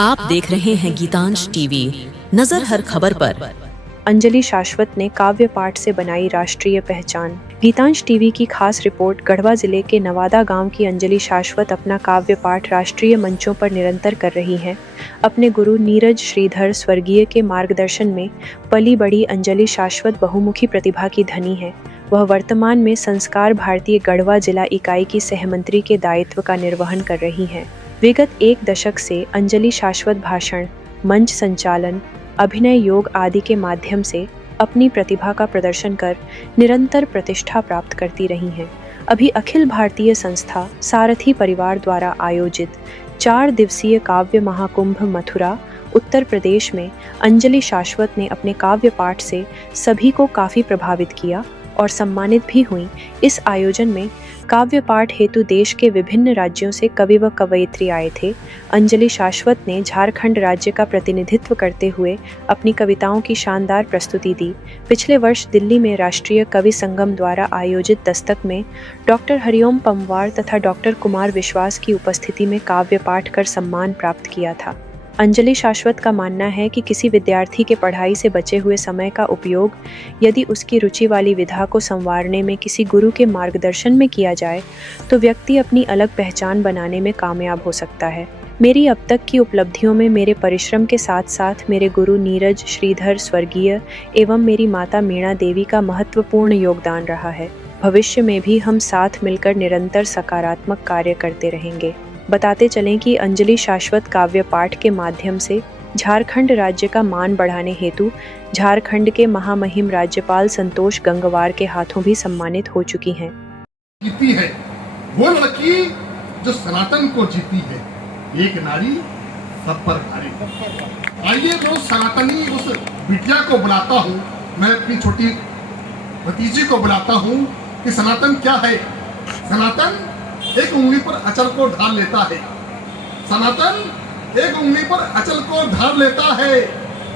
आप देख रहे हैं गीतांश टीवी, नजर हर खबर पर। अंजलि शाश्वत ने काव्य पाठ से बनाई राष्ट्रीय पहचान। गीतांश टीवी की खास रिपोर्ट। गढ़वा जिले के नवादा गांव की अंजलि शाश्वत अपना काव्य पाठ राष्ट्रीय मंचों पर निरंतर कर रही हैं। अपने गुरु नीरज श्रीधर स्वर्गीय के मार्गदर्शन में पली बड़ी अंजलि शाश्वत बहुमुखी प्रतिभा की धनी है। वह वर्तमान में संस्कार भारतीय गढ़वा जिला इकाई की सहमंत्री के दायित्व का निर्वहन कर रही हैं। विगत 1 दशक से अंजलि शाश्वत भाषण, मंच संचालन, अभिनय, योग आदि के माध्यम से अपनी प्रतिभा का प्रदर्शन कर निरंतर प्रतिष्ठा प्राप्त करती रही हैं। अभी अखिल भारतीय संस्था सारथी परिवार द्वारा आयोजित 4 दिवसीय काव्य महाकुंभ मथुरा उत्तर प्रदेश में अंजलि शाश्वत ने अपने काव्य पाठ से सभी को काफी प्रभावित किया और सम्मानित भी हुई। इस आयोजन में काव्य पाठ हेतु देश के विभिन्न राज्यों से कवि व कवयित्री आए थे। अंजलि शाश्वत ने झारखंड राज्य का प्रतिनिधित्व करते हुए अपनी कविताओं की शानदार प्रस्तुति दी। पिछले वर्ष दिल्ली में राष्ट्रीय कवि संगम द्वारा आयोजित दस्तक में डॉक्टर हरिओम पंवार तथा डॉक्टर कुमार विश्वास की उपस्थिति में काव्य पाठ कर सम्मान प्राप्त किया था। अंजलि शाश्वत का मानना है कि किसी विद्यार्थी के पढ़ाई से बचे हुए समय का उपयोग यदि उसकी रुचि वाली विधा को संवारने में किसी गुरु के मार्गदर्शन में किया जाए तो व्यक्ति अपनी अलग पहचान बनाने में कामयाब हो सकता है। मेरी अब तक की उपलब्धियों में मेरे परिश्रम के साथ साथ मेरे गुरु नीरज श्रीधर स्वर्गीय एवं मेरी माता मीणा देवी का महत्वपूर्ण योगदान रहा है। भविष्य में भी हम साथ मिलकर निरंतर सकारात्मक कार्य करते रहेंगे। बताते चलें कि अंजलि शाश्वत काव्य पाठ के माध्यम से झारखंड राज्य का मान बढ़ाने हेतु झारखंड के महामहिम राज्यपाल संतोष गंगवार के हाथों भी सम्मानित हो चुकी हैं। जीती है वो लड़की जो सनातन को जीती है, एक नारी सब पर भारी। आइए वो सनातनी उस बिटिया को बुलाता हूँ, मैं अपनी छोटी भतीजी को बुलाता हूँ कि सनातन क्या है। सनातन एक उंगली पर अचल को ढाल लेता है। सनातन एक उंगली पर अचल को ढाल लेता है।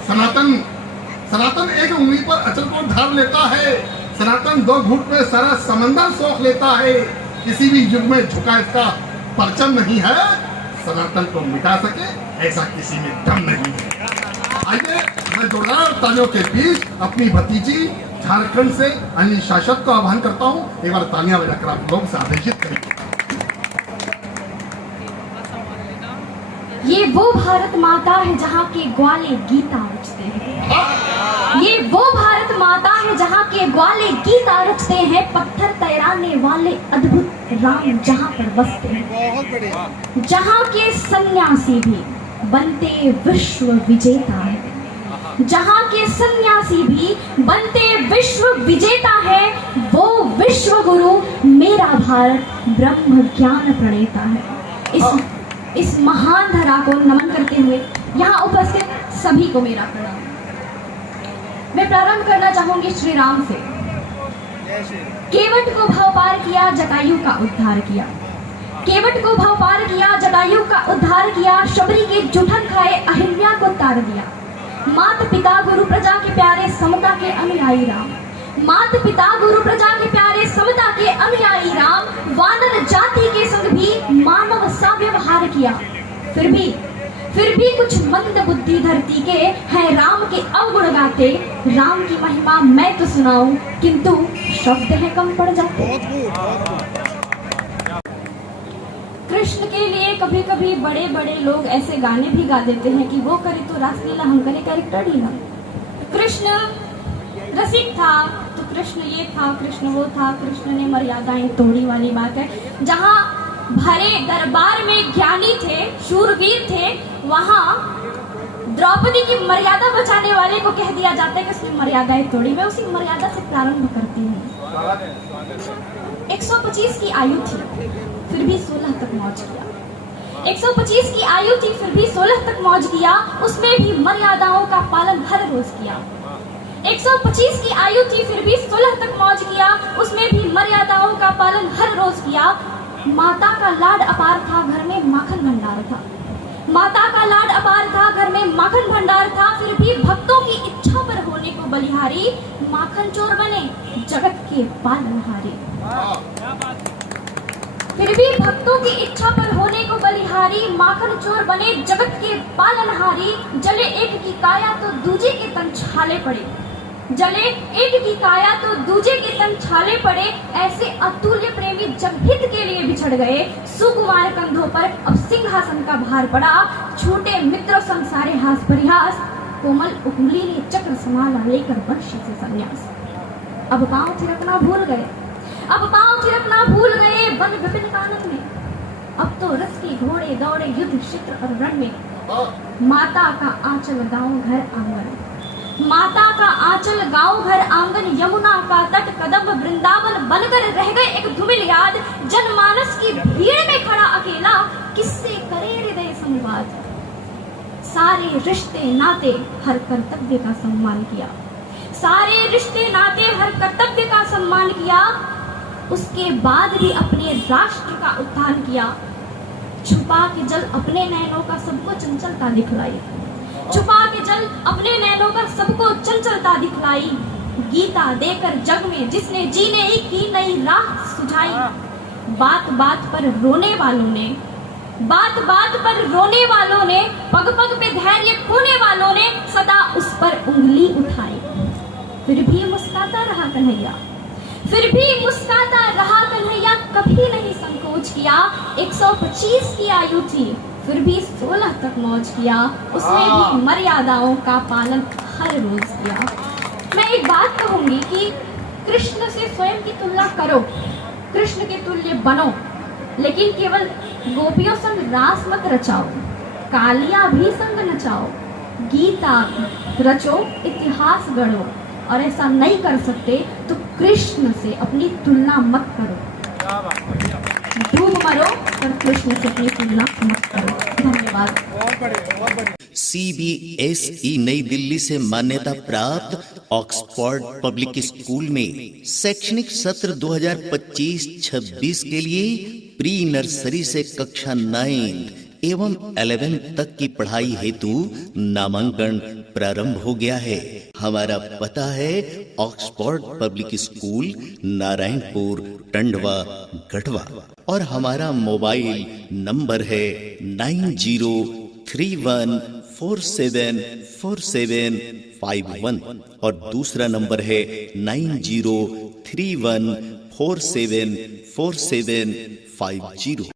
सनातन एक उंगली पर अचल को ढाल लेता है। सनातन 2 घूंट में सारा समंदर सोख लेता है। किसी भी युग में झुका इसका परचम नहीं है। सनातन को मिटा सके ऐसा किसी में दम नहीं है। आइए मैं जोरदार तालियों के बीच अपनी भतीजी झारखंड से अंजलि शाश्वत को आह्वान करता हूँ। एक बार तालियां बजाकर आप लोग से आदेशित करें। ये वो भारत माता है जहाँ के ग्वाले गीता रचते हैं। ये वो भारत माता है जहाँ के ग्वाले गीता रचते हैं। पत्थर तैराने वाले अद्भुत राम जहाँ पर बसते हैं। जहाँ के सन्यासी भी बनते विश्व विजेता है। जहाँ के सन्यासी भी बनते विश्व विजेता है। वो विश्व गुरु मेरा भारत ब्रह्म ज्ञान प्रणेता है। इस महान धरा को नमन करते हुए यहाँ उपस्थित सभी को मेरा प्रणाम। मैं प्रारंभ करना चाहूंगी श्री राम से। केवट को भव पार किया, जटायु का उद्धार किया। केवट को भव पार किया, जटायु का उद्धार किया। शबरी के जुठन खाए, अहिल्या को तार दिया। मात पिता गुरु प्रजा के प्यारे, समता के अनुयायी राम। मात पिता गुरु प्रजा के प्यारे, समता के अनुयायी राम। वानर जाति के संग भी मानव सा व्यवहार किया। फिर भी कुछ मंद बुद्धि धरती के हैं राम के अवगुण गाते। राम की महिमा मैं तो सुनाऊं, किंतु शब्द है कम पड़ जाते। कृष्ण के लिए कभी कभी बड़े बड़े लोग ऐसे गाने भी गा देते हैं कि वो करे तो रासलीला, हम करे कैरेक्टर ढीला। कृष्ण रसिक था तो कृष्ण ये था, कृष्ण वो था, कृष्ण ने मर्यादाएं तोड़ी वाली बात है। जहाँ भरे दरबार में ज्ञानी थे, शूरवीर थे, वहाँ द्रौपदी की मर्यादा बचाने वाले को कह दिया जाता है कि उसने मर्यादाएं तोड़ी। मैं उसी मर्यादा से प्रारंभ करती हूँ। 125 की आयु थी फिर भी 16 तक मौज किया। 125 की आयु थी फिर भी 16 तक मौज किया। उसमें भी मर्यादाओं का पालन हर रोज किया। 125 की आयु थी फिर भी 16 तक मौज किया। उसमें भी मर्यादाओं का पालन हर रोज किया। माता का लाड अपार था, घर में माखन भंडार था। माता का लाड अपार था, घर में माखन भंडार था। फिर भी भक्तों की इच्छा पर होने को बलिहारी, माखन चोर बने जगत के पालनहारी। फिर भी भक्तों की इच्छा पर होने को बलिहारी, माखन चोर बने जगत के पालनहारी। जले एक की काया तो दूजे के तन छाले पड़े, जले एक की काया तो दूजे के तन छाले पड़े। ऐसे अतुल्य प्रेमी जब हित के लिए बिछड़ गए, सुकुमार कंधों पर अब सिंहासन का भार पड़ा। छूटे मित्रों संसारे हास परिहास, कोमल उंगली ने चक्र संभाला लेकर वंश से संन्यास। अब पांव थिरकना भूल गए, अब पांव थिरकना भूल गए वन विपिन कानन में। अब तो रथ के घोड़े दौड़े युद्ध क्षेत्र और रण में। माता का आंचल गांव घर आंगन, माता का आंचल गांव घर आंगन। यमुना का तट कदम वृंदावन बनकर रह गए एक धूमिल याद। जनमानस की भीड़ में खड़ा अकेला, किससे करे हृदय संवाद। सारे रिश्ते नाते हर कर्तव्य का सम्मान किया, सारे रिश्ते नाते हर कर्तव्य का सम्मान किया। उसके बाद भी अपने राष्ट्र का उत्थान किया। छुपा के जल अपने नैनों का सबको चंचलता दिखलाई, छुपा के जल अपने नैनों का सबको चंचलता दिखलाई। गीता देकर जग में जिसने जीने ही की नई राह सुझाई। बात बात पर रोने वालों ने, बात बात पर रोने वालों ने, पग पग पे धैर्य खोने वालों ने सदा उस पर उंगली उठाई। फिर भी मुस्कुराता रहा कन्हैया, फिर भी मुस्कुराता रहा कन्हैया। कभी नहीं संकोच किया, 125 की आयु थी फिर भी 16 तक मौज किया। उसने भी मर्यादाओं का पालन हर रोज किया। मैं एक बात कहूंगी कि कृष्ण से स्वयं की तुलना करो, कृष्ण के तुल्य बनो, लेकिन केवल गोपियों संग रास मत रचाओ, कालिया भी संग नचाओ। गीता रचो, इतिहास गढ़ो, और ऐसा नहीं कर सकते तो कृष्ण से अपनी तुलना मत करो। डूब मरो पर कृष्ण से अपनी तुलना मत करो। धन्यवाद। CBSE नई दिल्ली से मान्यता प्राप्त ऑक्सफोर्ड पब्लिक स्कूल में शैक्षणिक सत्र 2025-26 के लिए प्री नर्सरी से कक्षा 9 एवं 11 तक की पढ़ाई हेतु नामांकन प्रारंभ हो गया है। हमारा पता है Oxford public school, Narayanpur, Tandwa, Garhwa, और हमारा मोबाइल नंबर है 9031474751 और दूसरा नंबर है 9031474750।